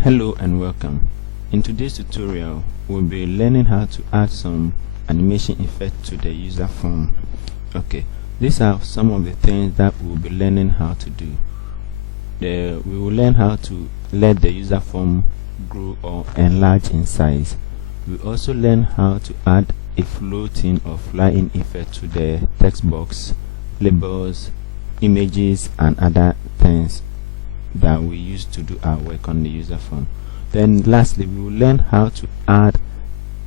Hello and welcome. In today's tutorial, we'll be learning how to add some animation effect to the user form. Okay, these are some of the things that we'll be learning how to do. We will learn how to let the user form grow or enlarge in size. We also learn how to add a floating or fly-in effect to the text box, labels, images, and other things that we use to do our work on the user form. Then lastly, we will learn how to add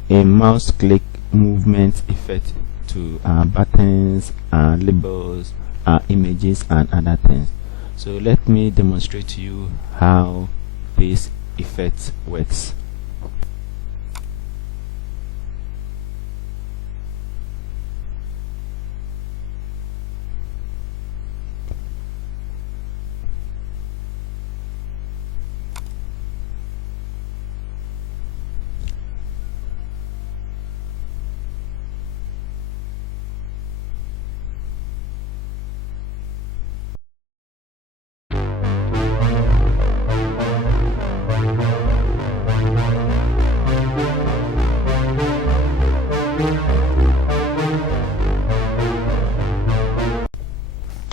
a mouse click movement effect to our buttons, our labels, our images, and other things. So let me demonstrate to you how this effect works.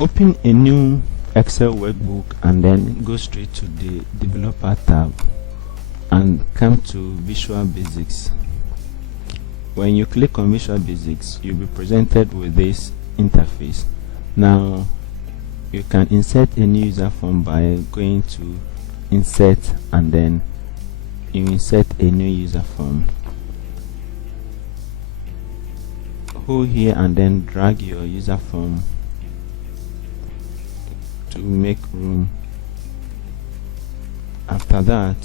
Open a new Excel workbook and then go straight to the Developer tab and come to Visual Basics. When you click on Visual Basics, you'll be presented with this interface. Now you can insert a new user form by going to Insert and then you insert a new user form. Hold here and then drag your user form to make room. After that,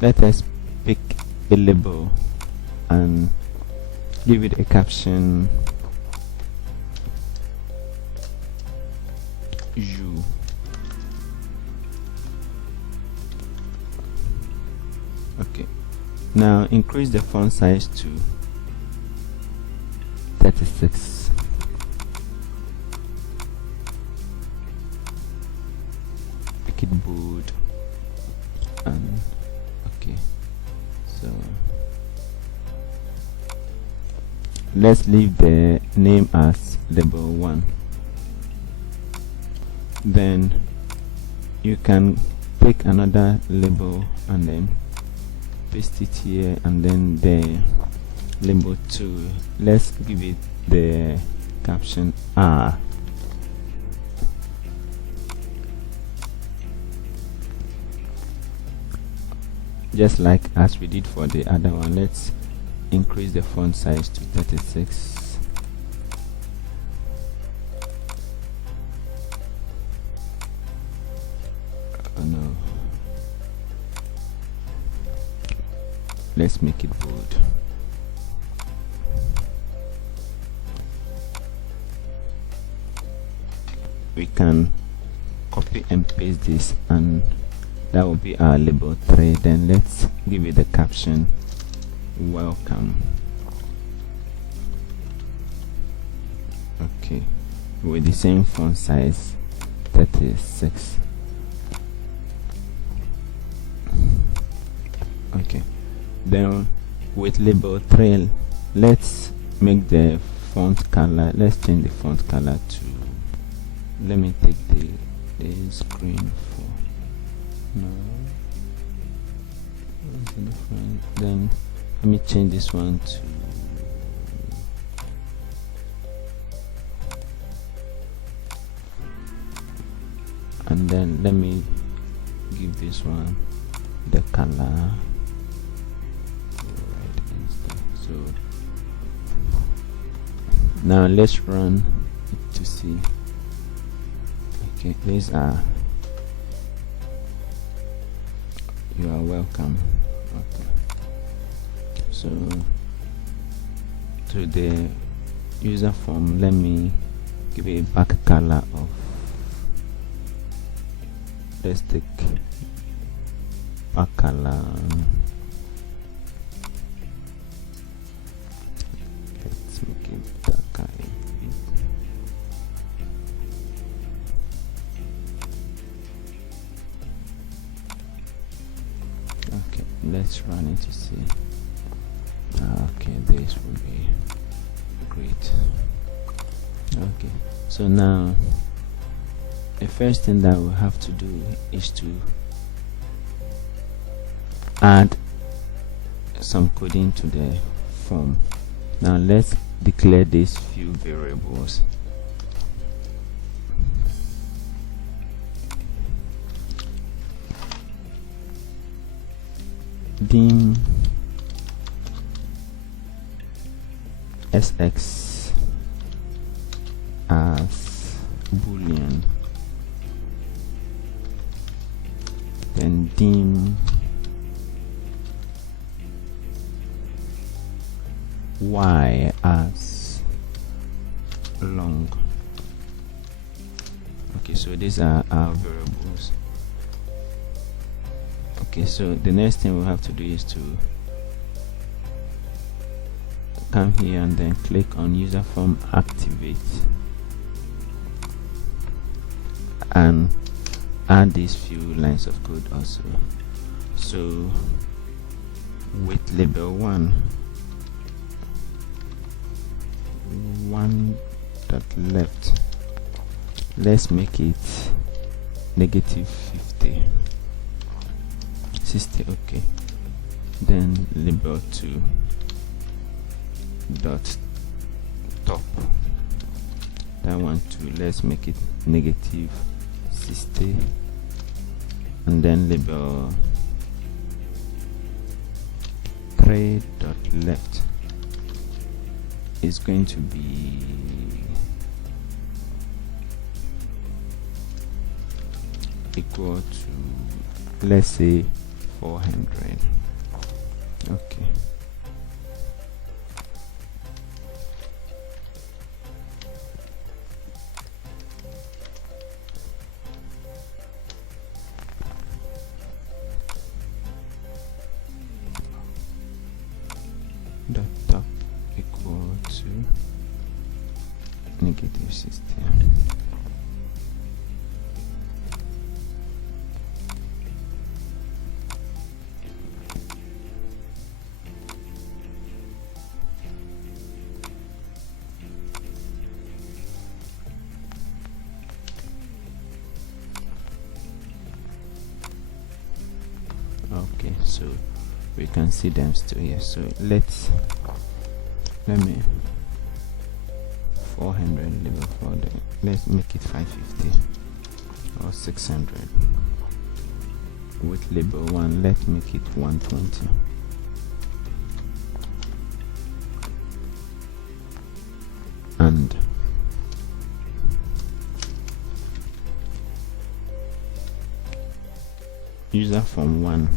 let us pick a label and give it a caption U. Okay, now increase the font size to 36. Make it bold and okay, so let's leave the name as label 1. Then you can pick another label and then paste it here, and then the label 2, let's give it the caption R. Just like as we did for the other one, let's increase the font size to 36. Oh no, let's make it bold. We can copy and paste this, and that will be our label 3. Then let's give it the caption welcome. Okay, with the same font size 36. Okay, then with label 3, let's make the font color, let's change the font color to, let me take the screen for no, then let me change this one to and then let me give this one the color red and stuff. So now let's run it to see. Okay, these are, you are welcome. Okay, so to the user form, let me give it a back color of, let's take back color, let's make it darker. let's run it to see. Okay, this will be great. Okay, so now the first thing that we have to do is to add some coding to the form. Now let's declare these few variables. Dim sx as boolean, then dim y as long. Okay, so these are our variables. Okay, so the next thing we have to do is to come here and then click on Userform Activate and add these few lines of code also. So with label 1 dot left, let's make it negative 50 60. Okay, then label 2 dot top, that one too, let's make it negative 60, and then label 3 dot left is going to be equal to, let's say, 400. Okay, dot top equal to negative 60. Okay, so we can see them still here. So let me 400 level for the, let's make it 550 or 600. With label 1, let's make it 120. And Userform 1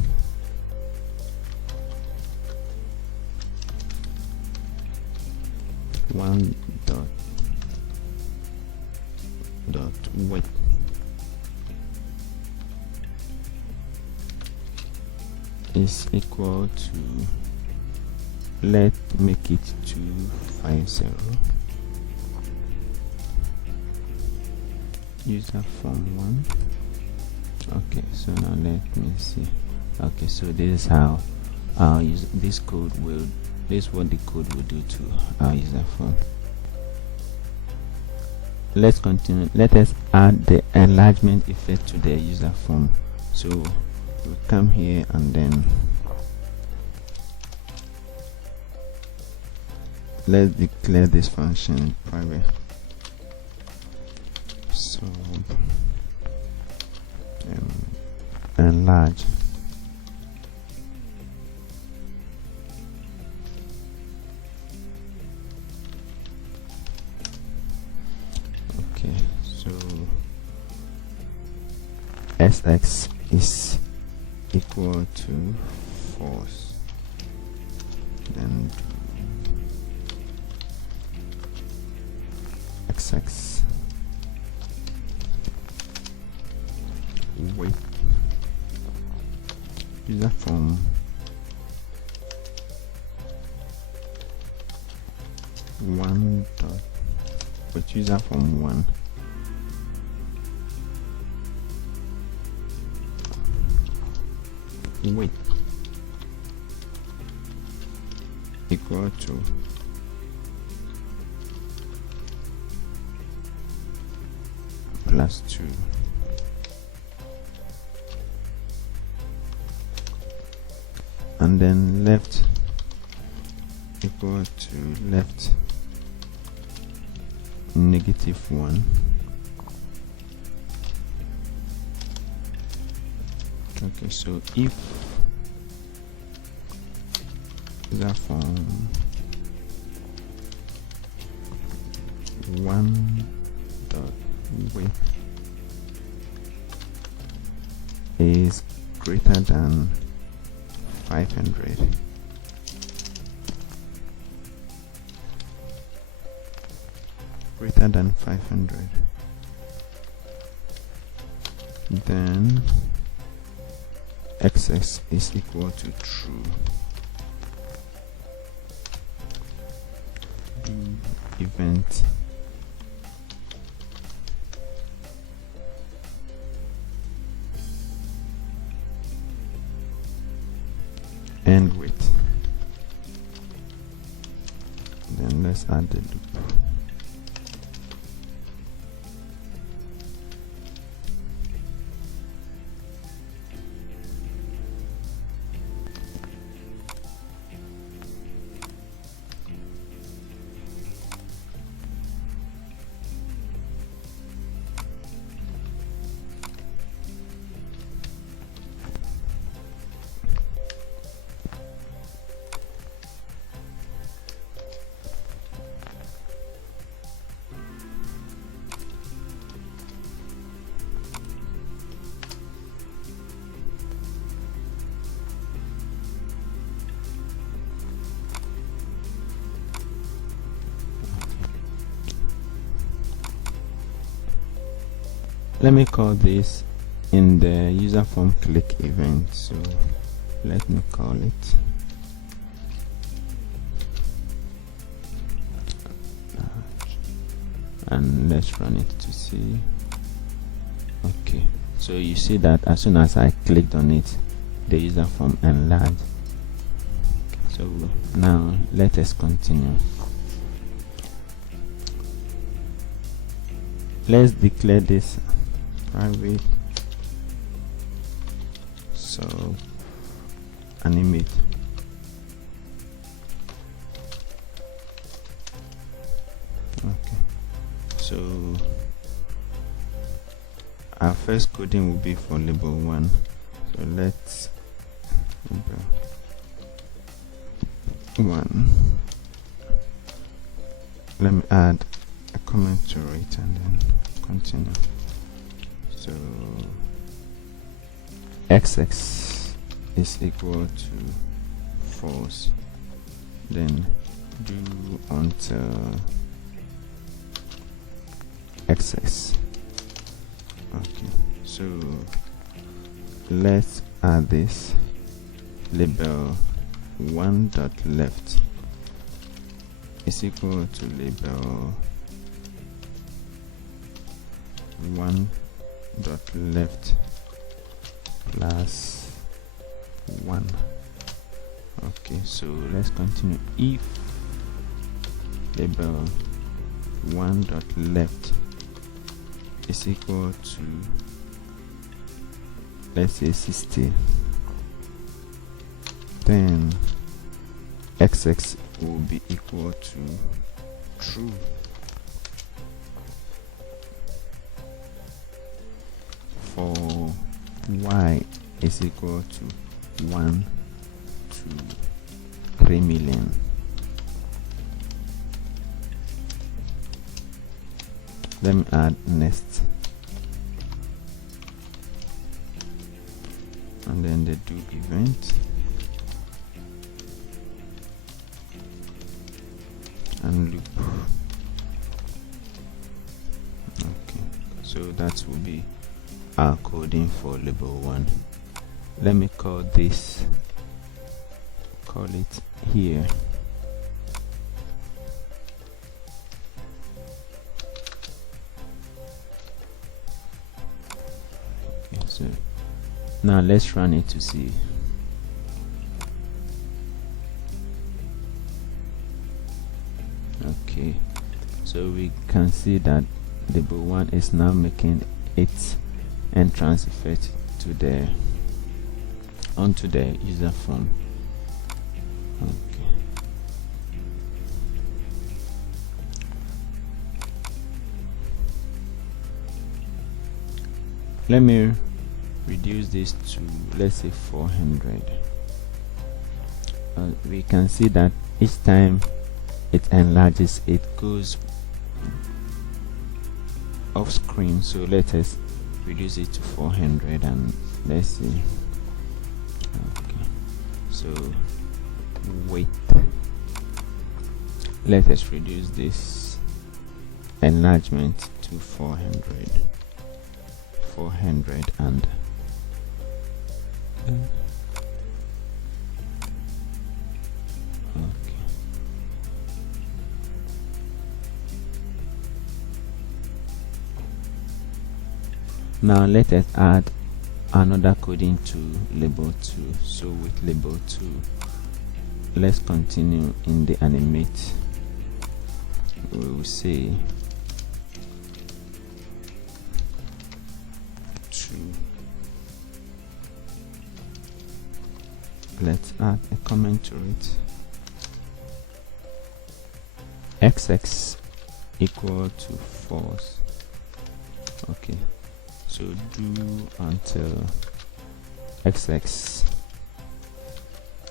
dot width is equal to, let's make it 250. Userform 1. Okay, so now let me see. Okay, so this is how our this code will, this is what the code will do to our user form. Let's continue. Let us add the enlargement effect to the user form. So we'll come here and then let's declare this function private. So enlarge so sx is equal to false, then xx wait user form one dot with user form 1 wait equal to +2. And then left equal to left -1. Okay, so if Userform 1.width is greater than 500, then xx is equal to true. Do event end with, then let's add the loop. Let me call this in the Userform click event, so let me call it and let's run it to see. Okay, so you see that as soon as I clicked on it, the Userform enlarged. So now let us continue. Let's declare this private so animate. Okay, so our first coding will be for label 1, so let's label 1. Let me add a comment to it and then continue. So xx is equal to false, then do until xx. Okay, so let's add this label 1.left is equal to label 1.left plus 1. Okay, so let's continue. If label 1.left is equal to, let's say 60, then xx will be equal to true. For y is equal to 1 to 3 million. Let me add next, and then the do event, and loop. Okay, so that will be our coding for label 1. Let me call this, call it here. Okay, so now let's run it to see. Okay, so we can see that label 1 is now making its entrance effect to the onto the user form. Okay. Let me reduce this to, let's say, 400. We can see that each time it enlarges, it goes off screen. So let us reduce it to 400 and let's see. Okay, so wait, let us reduce this enlargement to 400 and okay. Now let us add another coding to label 2. So with label 2, let's continue in the animate. We will say 2. Let's add a comment to it. XX equal to false. Okay, so do until XX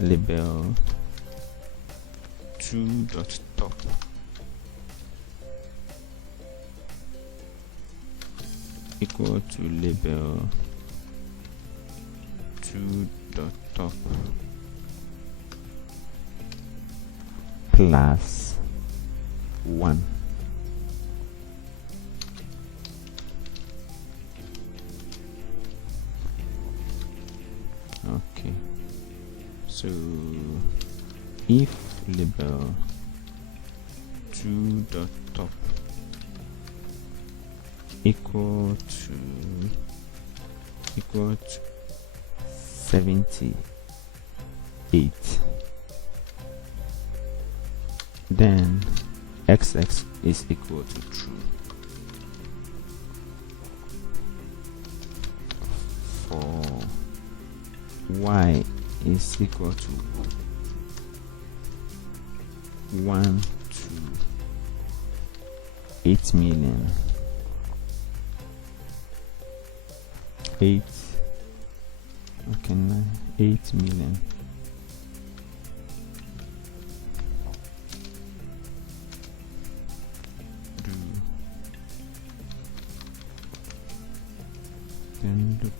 label 2.top equal to label 2.top plus 1. Okay, so if label 2.top equal to 78, then XX is equal to true. For Y is equal to 1 to 8 million. 8, okay, 8 million. Then loop.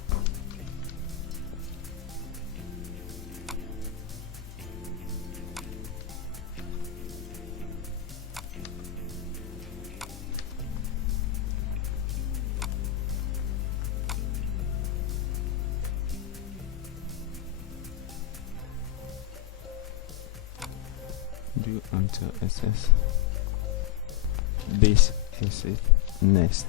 Do until SS. This is it. Next.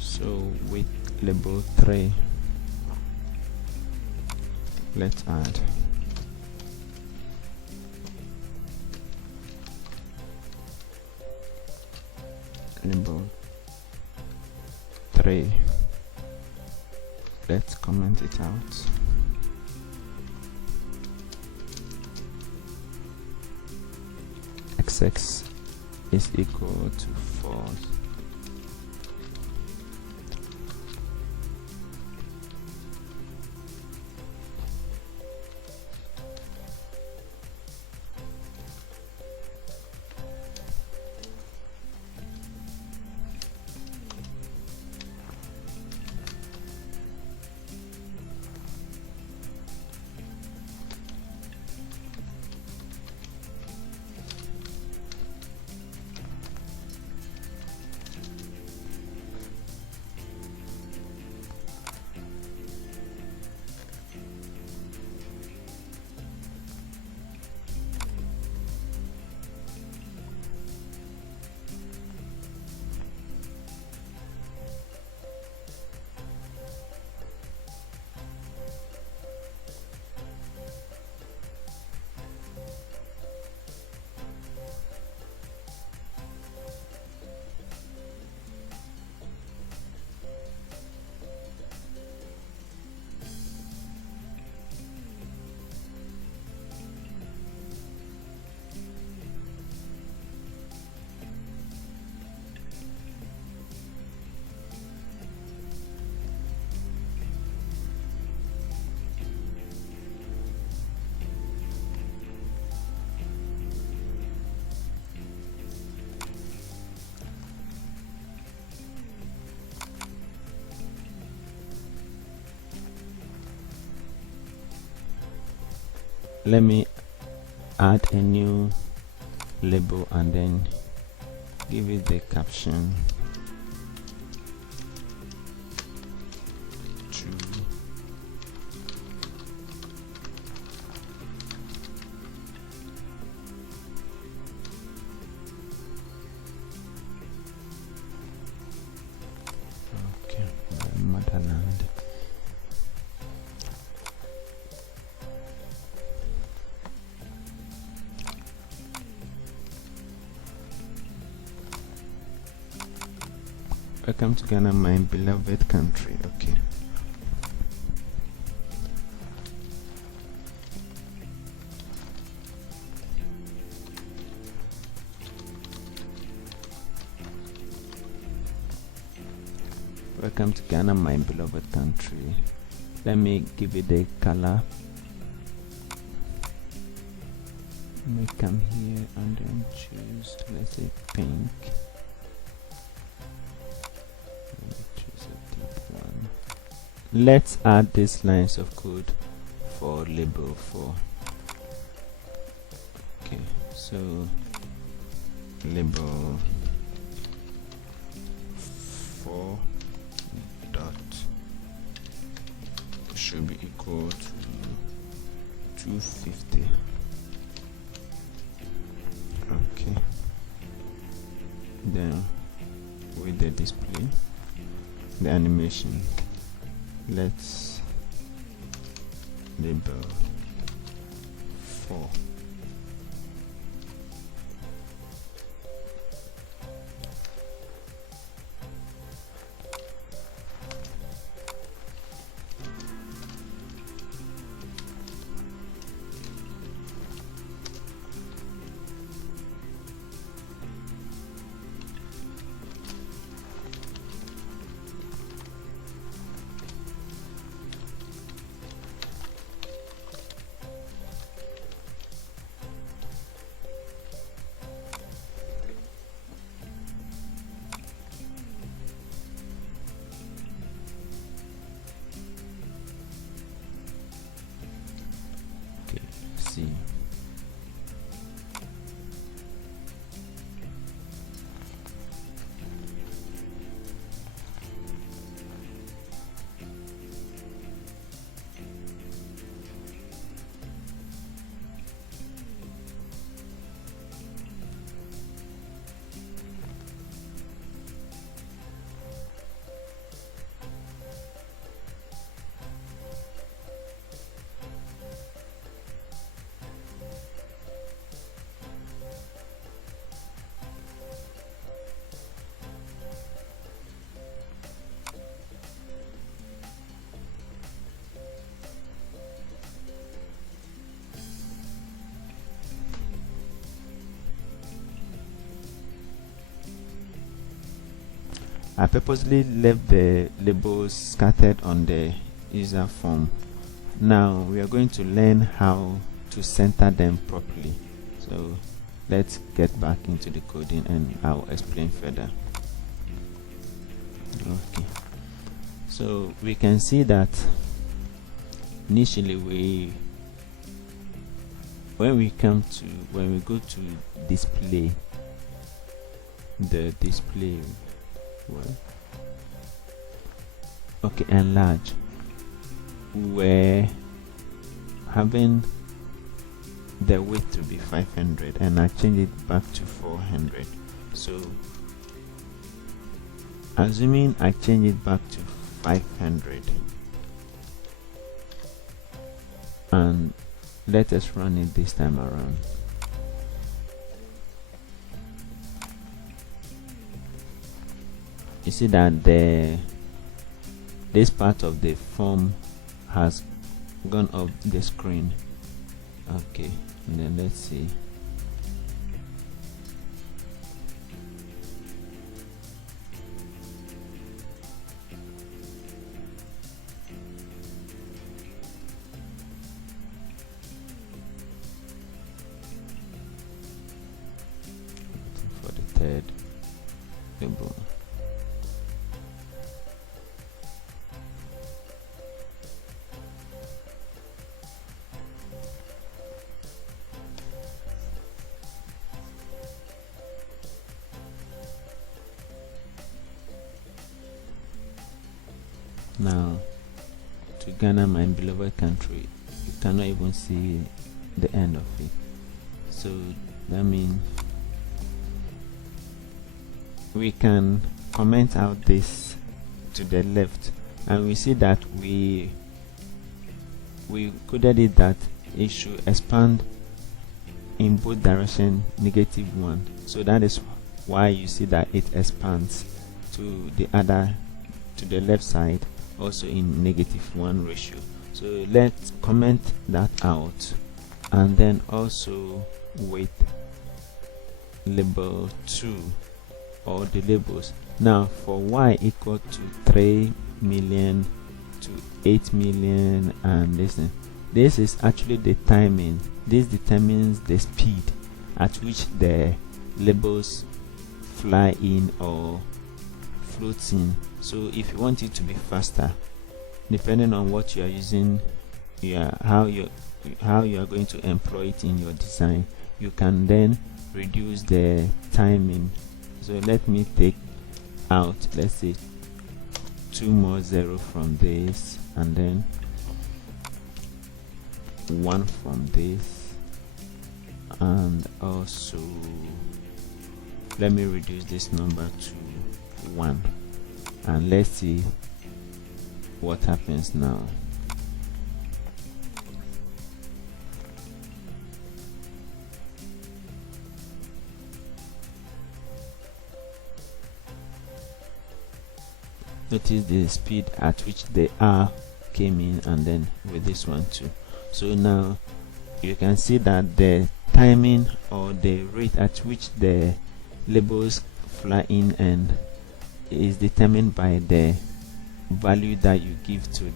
So with label 3, let's add label 3. Let's comment it out. XX is equal to false. let me add a new label and then give it the caption true. Okay, motherland. Welcome to Ghana, my beloved country. Okay. Welcome to Ghana, my beloved country. Let me give it a color. Let me come here and then choose, let's say, pink. Let's add these lines of code for label 4. Okay, so label 4 dot should be equal to 250. Okay, then with the display, the animation, let's label 4. See. I purposely left the labels scattered on the user form. Now we are going to learn how to center them properly. So let's get back into the coding and I'll explain further. Okay, so we can see that initially when we go to display, the display, well, okay, enlarge, we're having the width to be 500 and I change it back to 400. So assuming I change it back to 500 and let us run it this time around. You see that this part of the form has gone off the screen. Okay, and then let's see. For the third label. Now to Ghana, my beloved country, you cannot even see the end of it. So that means we can comment out this to the left, and we see that we coded it that it should expand in both direction -1. So that is why you see that it expands to the left side also in -1 ratio. So let's comment that out, and then also with label 2 or the labels. Now for y equal to 3 million to 8 million, and this is actually the timing. This determines the speed at which the labels fly in or float in. So if you want it to be faster, depending on what you are using, how you are going to employ it in your design, you can then reduce the timing. So let me take out, let's say, 2 more 0 from this, and then 1 from this, and also let me reduce this number to 1, and let's see what happens now. Notice the speed at which the R came in, and then with this one too. So now you can see that the timing or the rate at which the labels fly in and is determined by the value that you give to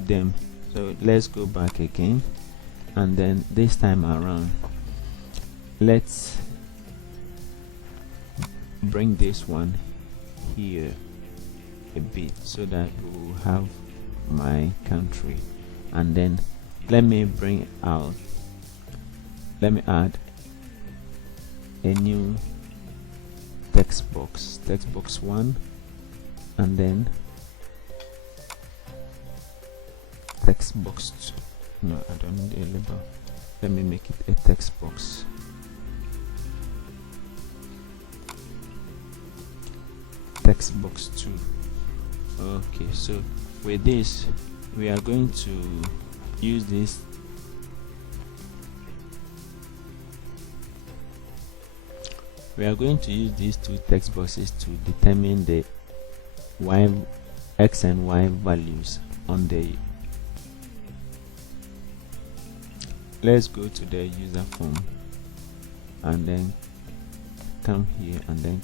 them. So let's go back again, and then this time around let's bring this one here a bit so that we will have my country, and then let me add a new text box 1, and then text box 2. No, I don't need a label. Let me make it a text box. Text box 2. Okay, so with this we are going to use this these two text boxes to determine the x and y values on the. Let's go to the user form and then come here and then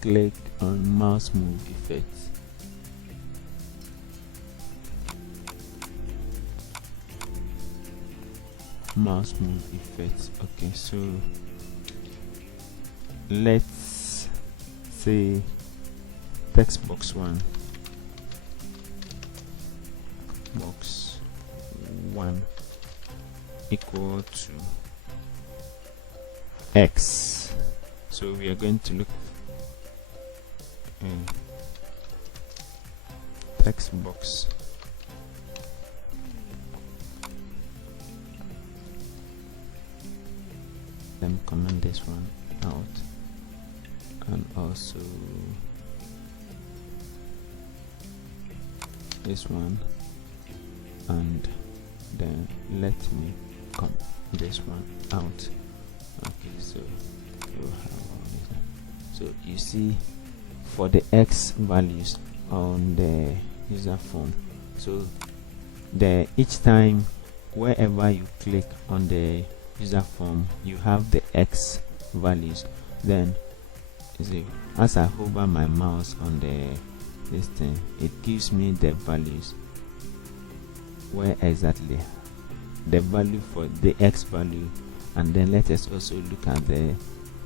click on mouse move effect. Mouse move effect. Okay, so let's say text box 1 equal to x. So we are going to look text box then comment this one out, and also this one, and then let me come this one out. Okay, so you have all this. So you see for the x values on the user form, so each time wherever you click on the user form you have the x values. Then you see, as I hover my mouse on this thing, it gives me the values where exactly the value for the x value, and then let us also look at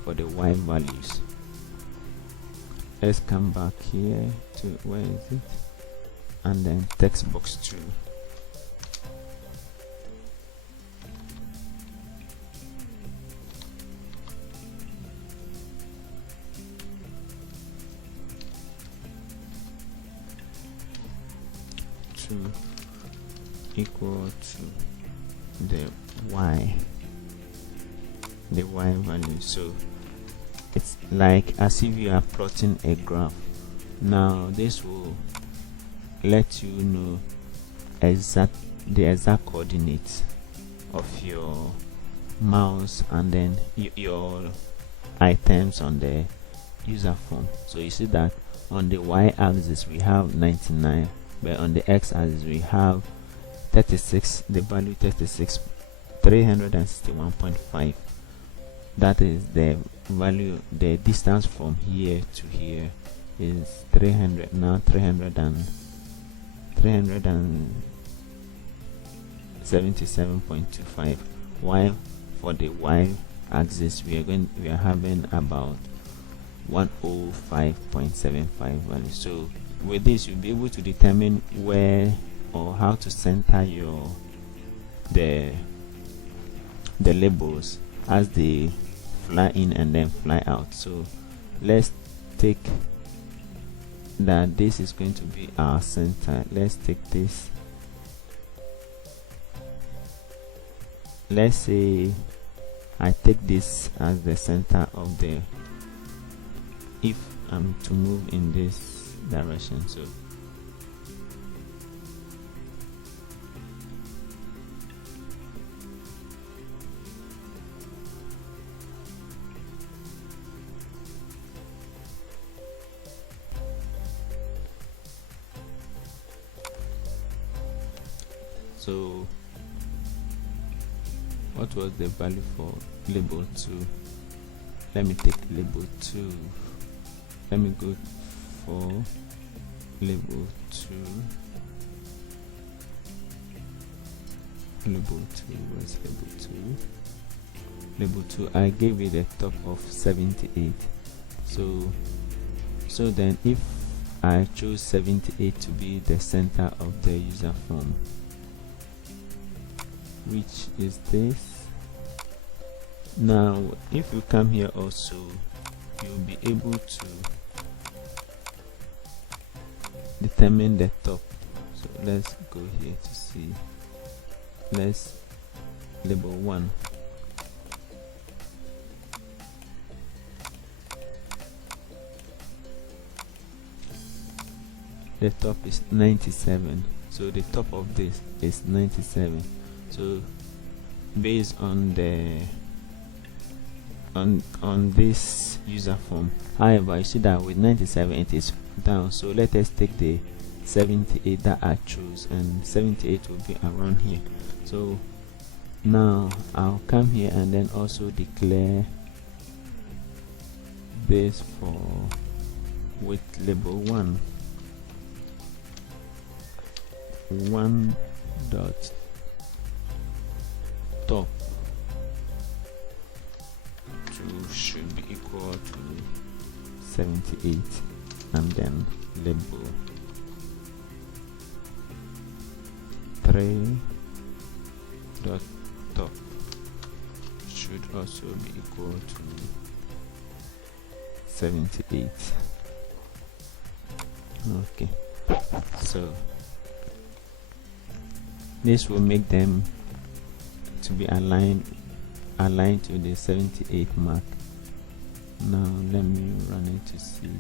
for the y values. Let's come back here to where is it, and then text box 2. to equal to the y value. So it's like as if you are plotting a graph. Now this will let you know the exact coordinates of your mouse and then your items on the user form. So you see that on the y-axis we have 99, but on the x-axis we have 36, the value 36, 361.5. that is the value. The distance from here to here is 300, now 377.25, while for the y-axis we are having about 105.75 value. So with this you'll be able to determine where or how to center the labels as they fly in and then fly out. So let's take that this is going to be our center. Let's take this, let's say I take this as the center of the, if I'm to move in this direction. So what was the value for label 2? Let me take label 2. Let me go for label 2. Label 2, where's label 2? Label 2, I gave it a top of 78. So then if I chose 78 to be the center of the user form, which is this. Now if you come here also, you'll be able to determine the top. So let's go here to see. Let's label 1. The top is 97, so the top of this is 97. So based on the on this user form, however, you see that with 97 it is down. So let us take the 78 that I chose, and 78 will be around here. So now I'll come here and then also declare this for with label 1 dot top should be equal to 78, and then label 3 dot top should also be equal to 78. Okay, so this will make them to be aligned to the 78 mark. Now let me run it to see.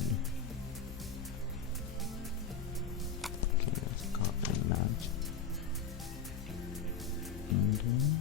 Okay, let's call enlarge. And then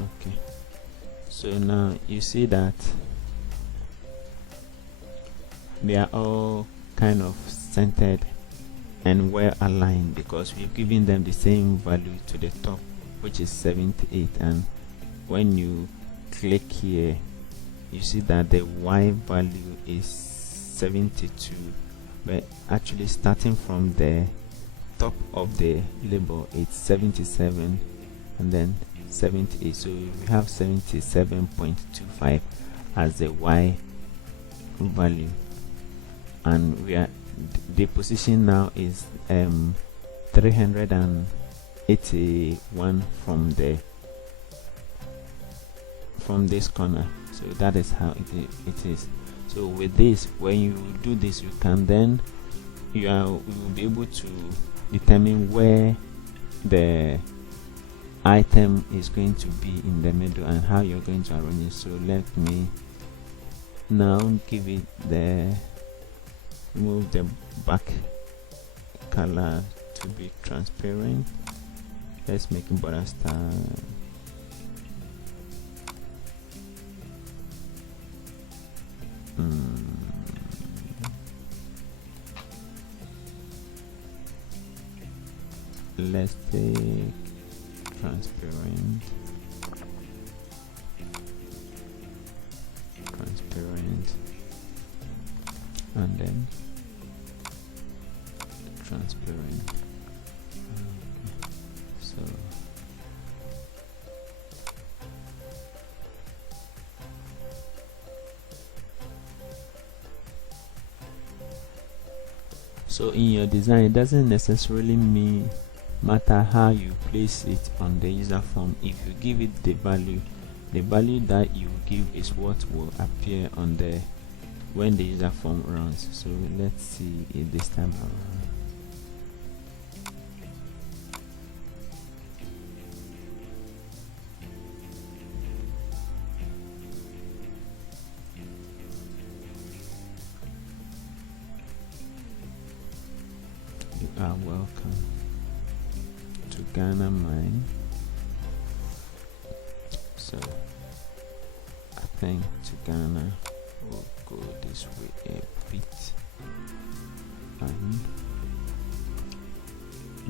okay, so now you see that they are all kind of centered and well aligned because we've given them the same value to the top, which is 78, and when you click here you see that the y value is 72, but actually starting from the top of the label it's 77, and then 78. So we have 77.25 as the Y value, and we are the position now is 381 from this corner. So that is how it is. So with this, when you do this, you can then you will be able to determine where the item is going to be in the middle and how you're going to arrange it. So let me now give it the move the back color to be transparent. Let's make it border style. Let's take transparent, and then transparent. So in your design, it doesn't necessarily matter how you place it on the user form. If you give it the value that you give is what will appear on the when the user form runs. So let's see it this time around. You are welcome to Ghana Mine. So I think to Ghana will go this way a bit, and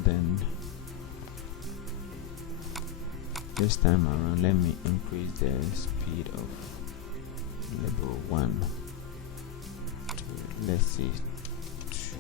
then this time around let me increase the speed of level 1 to, let's see, 2.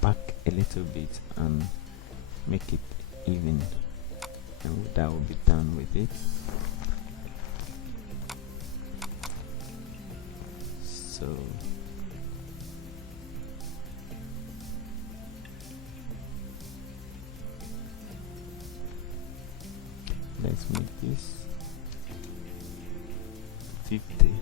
Back a little bit and make it even, and that will be done with it. So let's make this 50.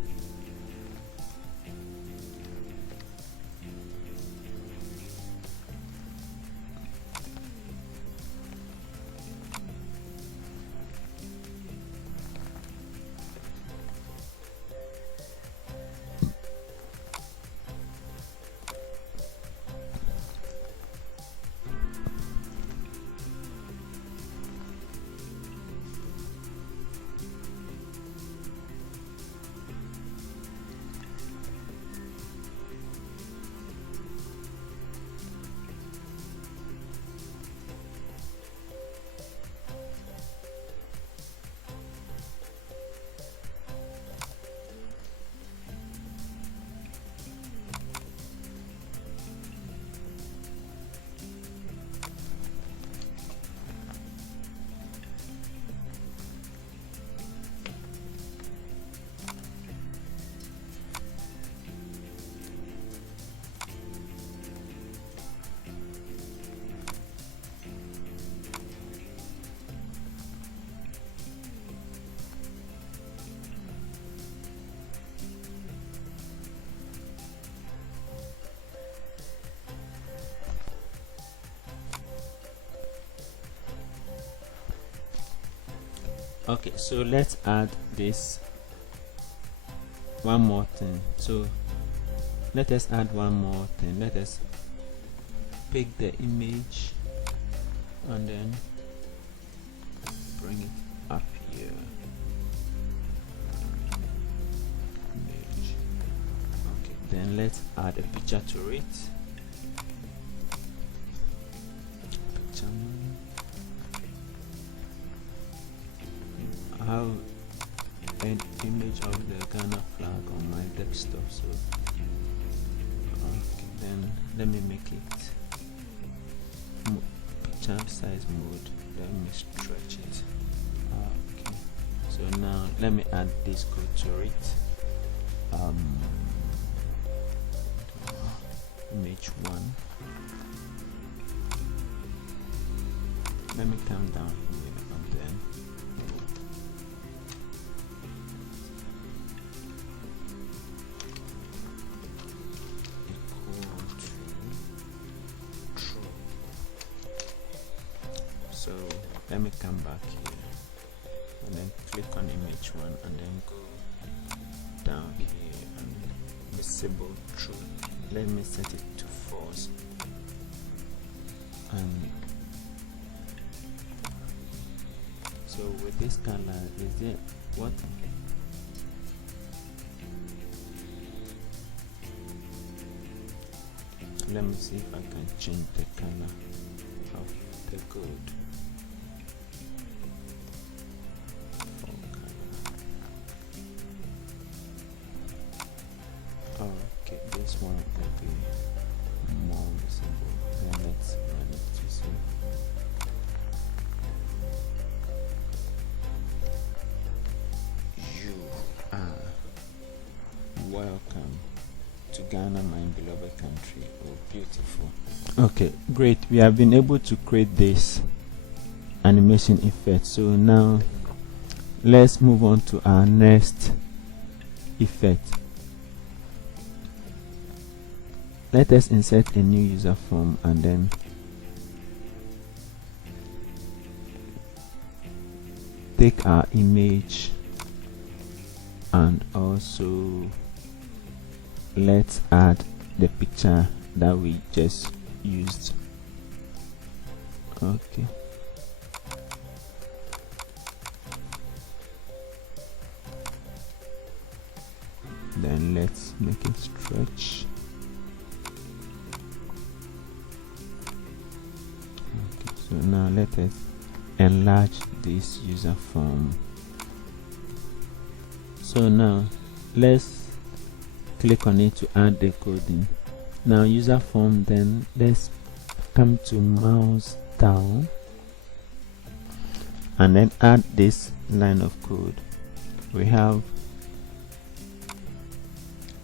Okay, so let's add this one more thing. So let us add one more thing. Let us pick the image and then bring it up here. Image. Okay, then let's add a picture to it. Picture. I have an image of the Ghana flag on my desktop, so okay, then let me make it picture size mode. Let me stretch it. Okay, so now let me add this code to it. Image 1. Let me come down here and then so let me come back here and then click on image 1 and then go down here and visible true. Let me set it to false and so with this color is it what let me see if I can change the color of the code. Okay, this one will be more visible. Then let's run it to see. You are welcome to Ghana, my beloved country. Oh, beautiful. Okay, great. We have been able to create this animation effect. So now let's move on to our next effect. Let us insert a new user form and then take our image and also let's add the picture that we just used. Okay, then let's make it stretch. Okay, so now let us enlarge this user form. So now let's click on it to add the coding. Now user form, then let's come to mouse down and then add this line of code. We have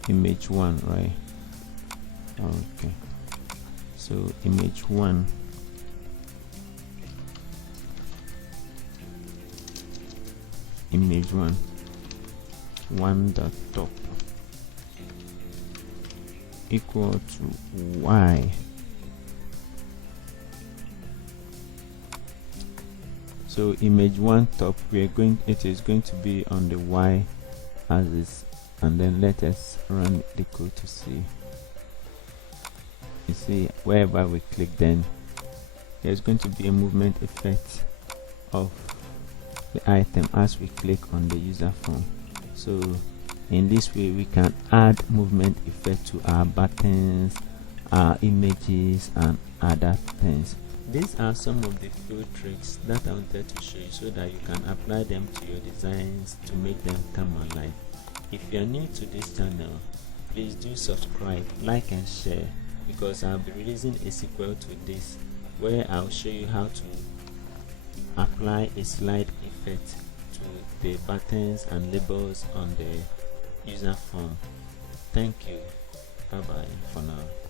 image 1, right? Okay, so image 1 image 1 dot top equal to y. So image 1 top, it is going to be on the y axis, and then let us run the code to see. You see, wherever we click, then there's going to be a movement effect of the item as we click on the user form. So in this way we can add movement effect to our buttons, our images and other things. These are some of the few tricks that I wanted to show you so that you can apply them to your designs to make them come alive. If you are new to this channel, please do subscribe, like and share, because I'll be releasing a sequel to this where I'll show you how to apply a slide effect to the buttons and labels on the user form. Thank you. Bye bye for now.